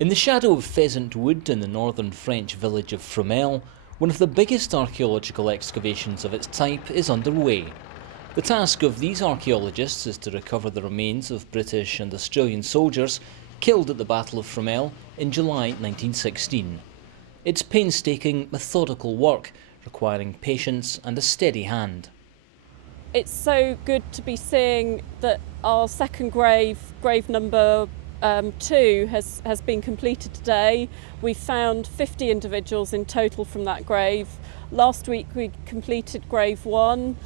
In the shadow of Pheasant Wood in the northern French village of Fromelles, one of the biggest archaeological excavations of its type is underway. The task of these archaeologists is to recover the remains of British and Australian soldiers killed at the Battle of Fromelles in July 1916. It's painstaking, methodical work, requiring patience and a steady hand. It's so good to be seeing that our second grave number 2 has been completed today. We found 50 individuals in total from that grave. Last week we completed grave 1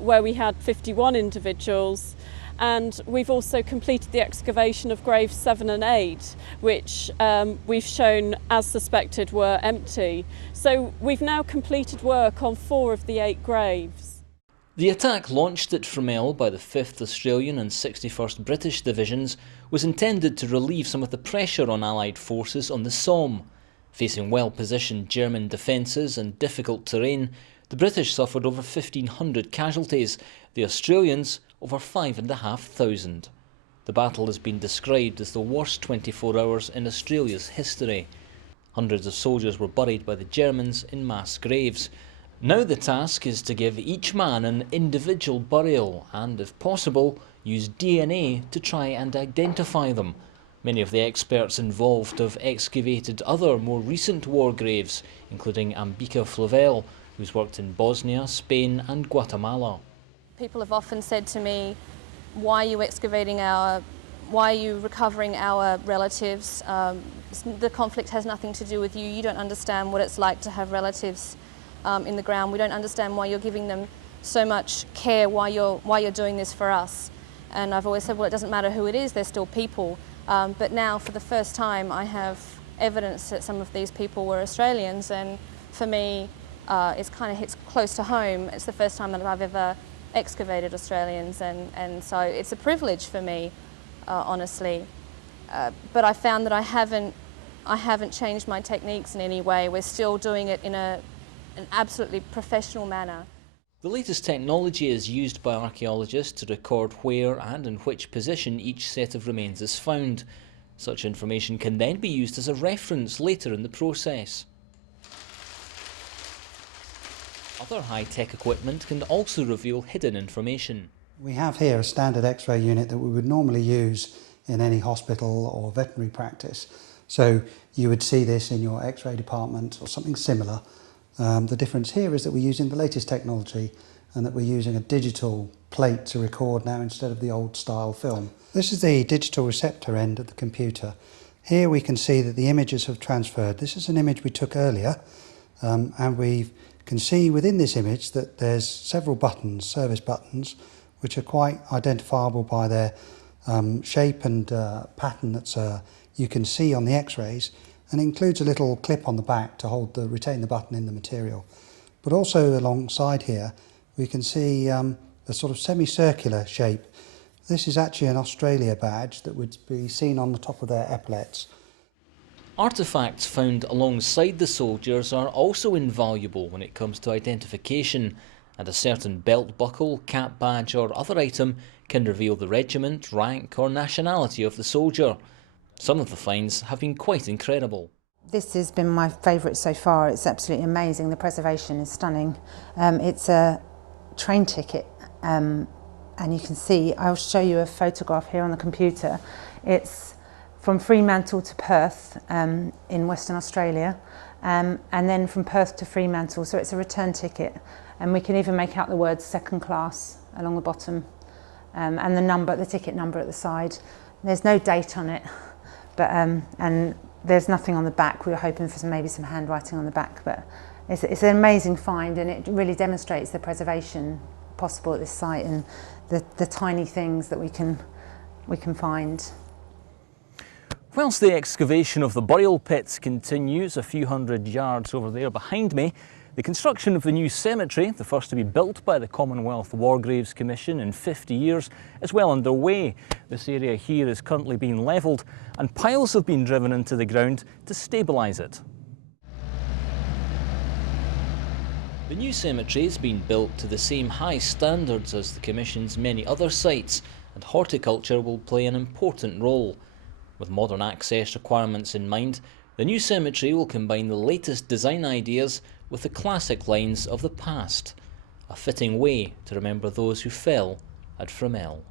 where we had 51 individuals, and we've also completed the excavation of graves 7 and 8, which we've shown, as suspected, were empty. So we've now completed work on 4 of the 8 graves. The attack launched at Fromelles by the 5th Australian and 61st British Divisions was intended to relieve some of the pressure on Allied forces on the Somme. Facing well-positioned German defences and difficult terrain, the British suffered over 1,500 casualties, the Australians over 5,500. The battle has been described as the worst 24 hours in Australia's history. Hundreds of soldiers were buried by the Germans in mass graves. Now the task is to give each man an individual burial and, if possible, use DNA to try and identify them. Many of the experts involved have excavated other more recent war graves, including Ambika Flovell, who's worked in Bosnia, Spain and Guatemala. People have often said to me, why are you recovering our relatives? The conflict has nothing to do with you. You don't understand what it's like to have relatives in the ground. We don't understand why you're giving them so much care, why you're doing this for us. And I've always said, well, it doesn't matter who it is, they're still people. But now, for the first time, I have evidence that some of these people were Australians, and for me, it kind of hits close to home. It's the first time that I've ever excavated Australians, and so it's a privilege for me, honestly. But I found that I haven't changed my techniques in any way. We're still doing it in an absolutely professional manner. The latest technology is used by archaeologists to record where and in which position each set of remains is found. Such information can then be used as a reference later in the process. Other high-tech equipment can also reveal hidden information. We have here a standard X-ray unit that we would normally use in any hospital or veterinary practice. So you would see this in your X-ray department or something similar. The difference here is that we're using the latest technology and that we're using a digital plate to record now instead of the old style film. This is the digital receptor end of the computer. Here we can see that the images have transferred. This is an image we took earlier, and we can see within this image that there's several buttons, service buttons, which are quite identifiable by their shape and pattern that you can see on the X-rays. And it includes a little clip on the back to retain the button in the material. But also alongside here, we can see a sort of semicircular shape. This is actually an Australia badge that would be seen on the top of their epaulets. Artefacts found alongside the soldiers are also invaluable when it comes to identification, and a certain belt buckle, cap badge or other item can reveal the regiment, rank or nationality of the soldier. Some of the finds have been quite incredible. This has been my favourite so far. It's absolutely amazing. The preservation is stunning. It's a train ticket, and you can see, I'll show you a photograph here on the computer. It's from Fremantle to Perth in Western Australia, and then from Perth to Fremantle, so it's a return ticket. And we can even make out the words second class along the bottom, and the ticket number at the side. There's no date on it. But, and there's nothing on the back. We were hoping for maybe some handwriting on the back, but it's an amazing find, and it really demonstrates the preservation possible at this site and the tiny things that we can find. Whilst the excavation of the burial pits continues a few hundred yards over there behind me, the construction of the new cemetery, the first to be built by the Commonwealth War Graves Commission in 50 years, is well underway. This area here is currently being levelled and piles have been driven into the ground to stabilise it. The new cemetery is being built to the same high standards as the Commission's many other sites, and horticulture will play an important role. With modern access requirements in mind, the new cemetery will combine the latest design ideas with the classic lines of the past, a fitting way to remember those who fell at Fromelles.